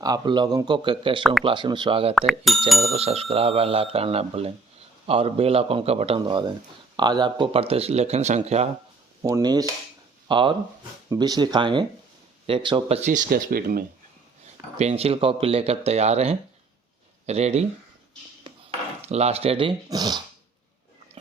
आप लोगों को कैस्ट्रोन क्लास में स्वागत है। इस चैनल को सब्सक्राइब और लाइक करना ना भूलें और बेल आइकन का बटन दबा दें। आज आपको प्रतिलेखन संख्या 19 और 20 लिखाएंगे 125 के स्पीड में। पेंसिल कॉपी लेकर तैयार रहें। Ready, last ready,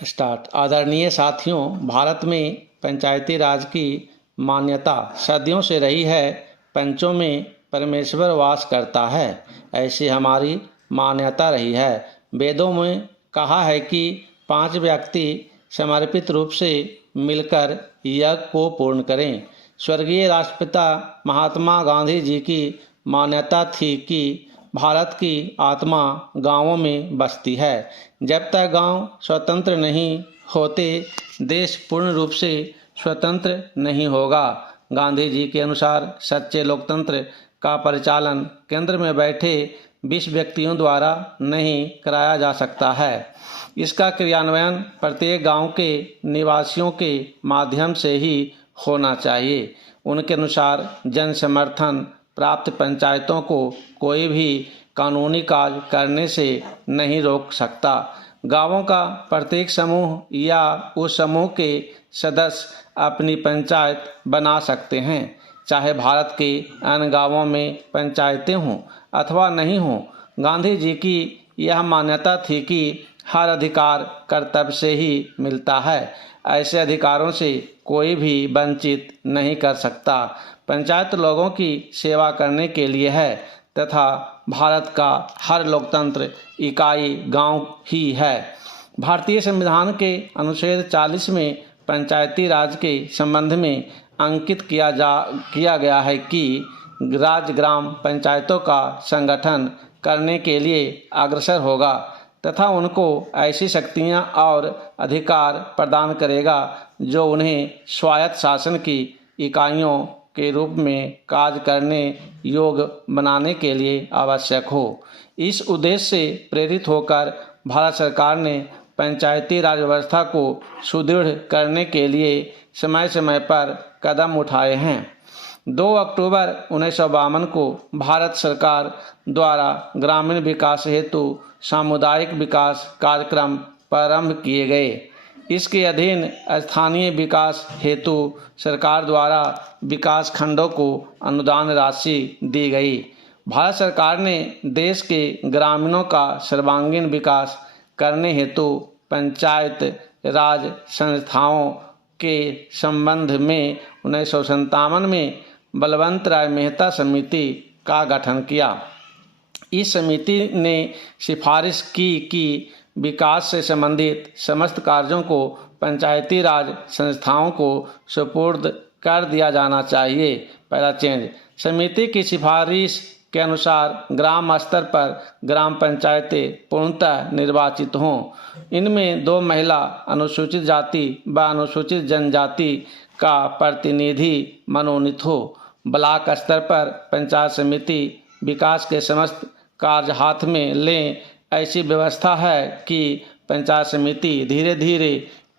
start. आदरणीय साथियों, भारत में पंचायती राज की मान्यता सदियों से रही है। पंचों में परमेश्वर वास करता है, ऐसी हमारी मान्यता रही है। वेदों में कहा है कि 5 व्यक्ति समर्पित रूप से मिलकर यज्ञ को पूर्ण करें। स्वर्गीय राष्ट्रपिता महात्मा गांधी जी की मान्यता थी कि भारत की आत्मा गांवों में बसती है। जब तक गांव स्वतंत्र नहीं होते, देश पूर्ण रूप से स्वतंत्र नहीं होगा। गांधी जी के अनुसार सच्चे लोकतंत्र का परिचालन केंद्र में बैठे 20 व्यक्तियों द्वारा नहीं कराया जा सकता है। इसका क्रियान्वयन प्रत्येक गांव के निवासियों के माध्यम से ही होना चाहिए। उनके अनुसार जन समर्थन प्राप्त पंचायतों को कोई भी कानूनी कार्य करने से नहीं रोक सकता। गांवों का प्रत्येक समूह या उस समूह के सदस्य अपनी पंचायत बना सकते हैं, चाहे भारत के अन्य गांवों में पंचायतें हों अथवा नहीं हों। गांधी जी की यह मान्यता थी कि हर अधिकार कर्तव्य से ही मिलता है। ऐसे अधिकारों से कोई भी वंचित नहीं कर सकता। पंचायत लोगों की सेवा करने के लिए है तथा भारत का हर लोकतंत्र इकाई गांव ही है। भारतीय संविधान के अनुच्छेद 40 में पंचायती राज के संबंध में अंकित किया गया है कि राज्य ग्राम पंचायतों का संगठन करने के लिए अग्रसर होगा तथा उनको ऐसी शक्तियां और अधिकार प्रदान करेगा जो उन्हें स्वायत्त शासन की इकाइयों के रूप में कार्य करने योग्य बनाने के लिए आवश्यक हो। इस उद्देश्य से प्रेरित होकर भारत सरकार ने पंचायती राज व्यवस्था को सुदृढ़ करने के लिए समय समय पर कदम उठाए हैं। 2 अक्टूबर 1952 को भारत सरकार द्वारा ग्रामीण विकास हेतु सामुदायिक विकास कार्यक्रम प्रारंभ किए गए। इसके अधीन स्थानीय विकास हेतु सरकार द्वारा विकास खंडों को अनुदान राशि दी गई। भारत सरकार ने देश के ग्रामीणों का सर्वांगीण विकास करने हेतु पंचायत राज संस्थाओं के संबंध में 1957 में बलवंत राय मेहता समिति का गठन किया। इस समिति ने सिफारिश की कि विकास से संबंधित समस्त कार्यों को पंचायती राज संस्थाओं को सुपुर्द कर दिया जाना चाहिए। पहला चेंज, समिति की सिफारिश के अनुसार ग्राम स्तर पर ग्राम पंचायतें पूर्णतः निर्वाचित हों। इनमें 2 महिला, अनुसूचित जाति व अनुसूचित जनजाति का प्रतिनिधि मनोनीत हो। ब्लॉक स्तर पर पंचायत समिति विकास के समस्त कार्य हाथ में लें। ऐसी व्यवस्था है कि पंचायत समिति धीरे धीरे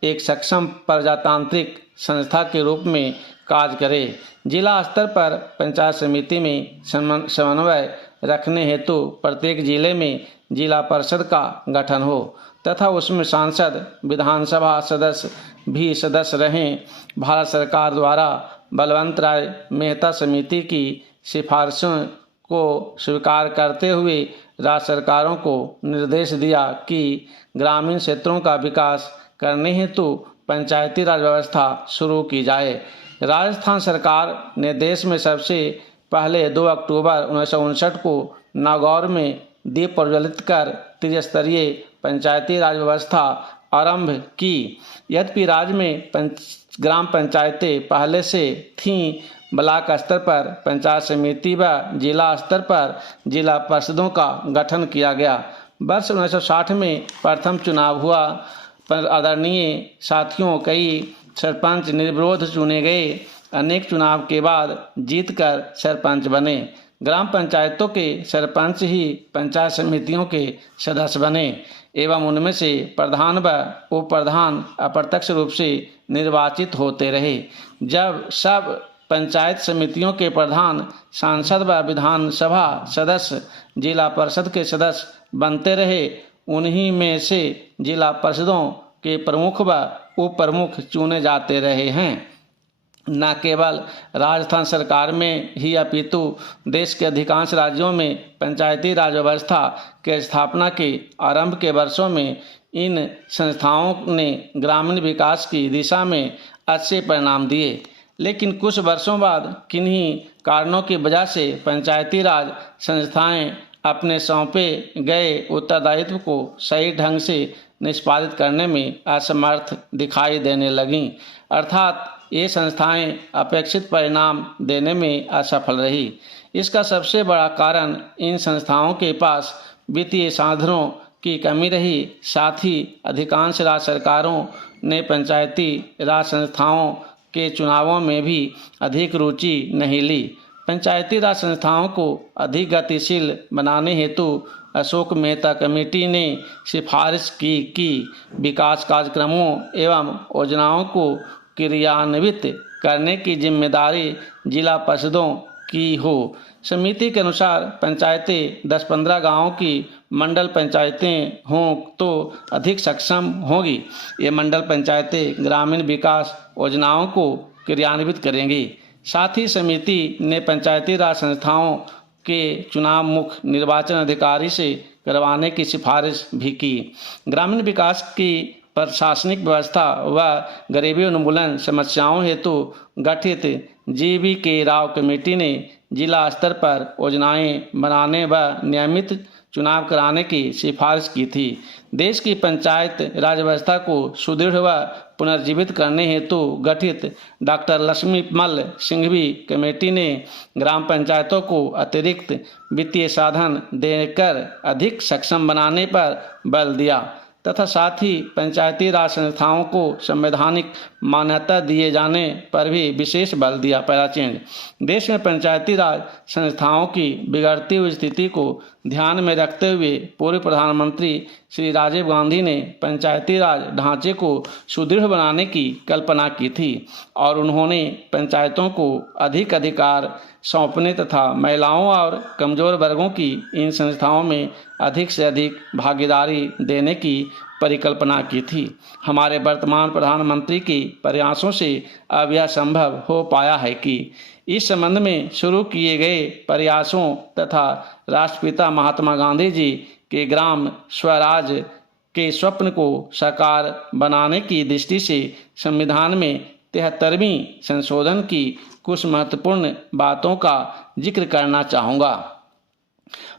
एक सक्षम प्रजातांत्रिक संस्था के रूप में कार्य करे। जिला स्तर पर पंचायत समिति में समन्वय रखने हेतु प्रत्येक जिले में जिला परिषद का गठन हो तथा उसमें सांसद, विधानसभा सदस्य भी सदस्य रहें। भारत सरकार द्वारा बलवंत राय मेहता समिति की सिफारिशों को स्वीकार करते हुए राज्य सरकारों को निर्देश दिया कि ग्रामीण क्षेत्रों का विकास करने हेतु पंचायती राज व्यवस्था शुरू की जाए। राजस्थान सरकार ने देश में सबसे पहले 2 अक्टूबर 1959 को नागौर में दीप प्रज्वलित कर त्रिस्तरीय पंचायती राज व्यवस्था आरंभ की। यद्यपि राज्य में ग्राम पंचायतें पहले से थीं, ब्लॉक स्तर पर पंचायत समिति व जिला स्तर पर जिला परिषदों का गठन किया गया। वर्ष 1960 में प्रथम चुनाव हुआ पर आदरणीय साथियों कई सरपंच निर्विरोध चुने गए। अनेक चुनाव के बाद जीतकर सरपंच बने। ग्राम पंचायतों के सरपंच ही पंचायत समितियों के सदस्य बने एवं उनमें से प्रधान व उप प्रधान अप्रत्यक्ष रूप से निर्वाचित होते रहे। जब सब पंचायत समितियों के प्रधान, सांसद व विधानसभा सदस्य जिला परिषद के सदस्य बनते रहे। उन्हीं में से जिला परिषदों के प्रमुख व उप प्रमुख चुने जाते रहे हैं। न केवल राजस्थान सरकार में ही अपितु देश के अधिकांश राज्यों में पंचायती राज व्यवस्था के स्थापना के आरंभ के वर्षों में इन संस्थाओं ने ग्रामीण विकास की दिशा में अच्छे परिणाम दिए। लेकिन कुछ वर्षों बाद किन्हीं कारणों की वजह से पंचायती राज संस्थाएं अपने सौंपे गए उत्तरदायित्व को सही ढंग से निष्पादित करने में असमर्थ दिखाई देने लगीं, अर्थात ये संस्थाएं अपेक्षित परिणाम देने में असफल रही। इसका सबसे बड़ा कारण इन संस्थाओं के पास वित्तीय साधनों की कमी रही। साथ ही अधिकांश राज्य सरकारों ने पंचायती राज संस्थाओं के चुनावों में भी अधिक रुचि नहीं ली। पंचायती राज संस्थाओं को अधिक गतिशील बनाने हेतु अशोक मेहता कमेटी ने सिफारिश की कि विकास कार्यक्रमों एवं योजनाओं को क्रियान्वित करने की जिम्मेदारी जिला परिषदों की हो। समिति के अनुसार पंचायतें 10-15 गाँवों की मंडल पंचायतें हों तो अधिक सक्षम होगी। ये मंडल पंचायतें ग्रामीण विकास योजनाओं को क्रियान्वित करेंगी। साथ ही समिति ने पंचायती राज संस्थाओं के चुनाव मुख्य निर्वाचन अधिकारी से करवाने की सिफारिश भी की। ग्रामीण विकास की प्रशासनिक व्यवस्था व गरीबी उन्मूलन समस्याओं हेतु गठित GV.K. राव कमेटी ने जिला स्तर पर योजनाएं बनाने व नियमित चुनाव कराने की सिफारिश की थी। देश की पंचायत राज व्यवस्था को सुदृढ़ व पुनर्जीवित करने हेतु गठित डॉक्टर लक्ष्मीमल सिंघवी कमेटी ने ग्राम पंचायतों को अतिरिक्त वित्तीय साधन देकर अधिक सक्षम बनाने पर बल दिया तथा साथ ही पंचायती राज संस्थाओं को संवैधानिक मान्यता दिए जाने पर भी विशेष बल दिया। पहला चेंज, देश में पंचायती राज संस्थाओं की बिगड़ती हुई स्थिति को ध्यान में रखते हुए पूर्व प्रधानमंत्री श्री राजीव गांधी ने पंचायती राज ढांचे को सुदृढ़ बनाने की कल्पना की थी और उन्होंने पंचायतों को अधिक अधिकार सौंपने तथा महिलाओं और कमजोर वर्गों की इन संस्थाओं में अधिक से अधिक भागीदारी देने की परिकल्पना की थी। हमारे वर्तमान प्रधानमंत्री के प्रयासों से अब यह संभव हो पाया है कि इस संबंध में शुरू किए गए प्रयासों तथा राष्ट्रपिता महात्मा गांधी जी के ग्राम स्वराज के स्वप्न को साकार बनाने की दृष्टि से संविधान में 73वीं संशोधन की कुछ महत्वपूर्ण बातों का जिक्र करना चाहूँगा।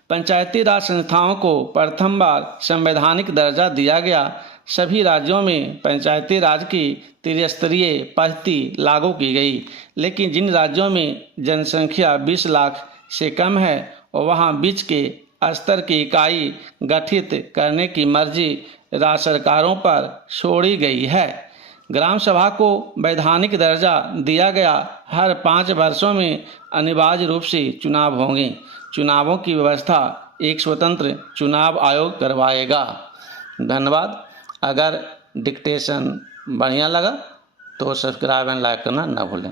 पंचायती राज संस्थाओं को प्रथम बार संवैधानिक दर्जा दिया गया। सभी राज्यों में पंचायती राज की त्रिस्तरीय पद्धति लागू की गई, लेकिन जिन राज्यों में जनसंख्या 20 लाख से कम है वहाँ बीच के स्तर की इकाई गठित करने की मर्जी राज्य सरकारों पर छोड़ी गई है। ग्राम सभा को वैधानिक दर्जा दिया गया। हर 5 वर्षों में अनिवार्य रूप से चुनाव होंगे। चुनावों की व्यवस्था एक स्वतंत्र चुनाव आयोग करवाएगा। धन्यवाद। अगर डिक्टेशन बढ़िया लगा तो सब्सक्राइब एंड लाइक करना न भूलें।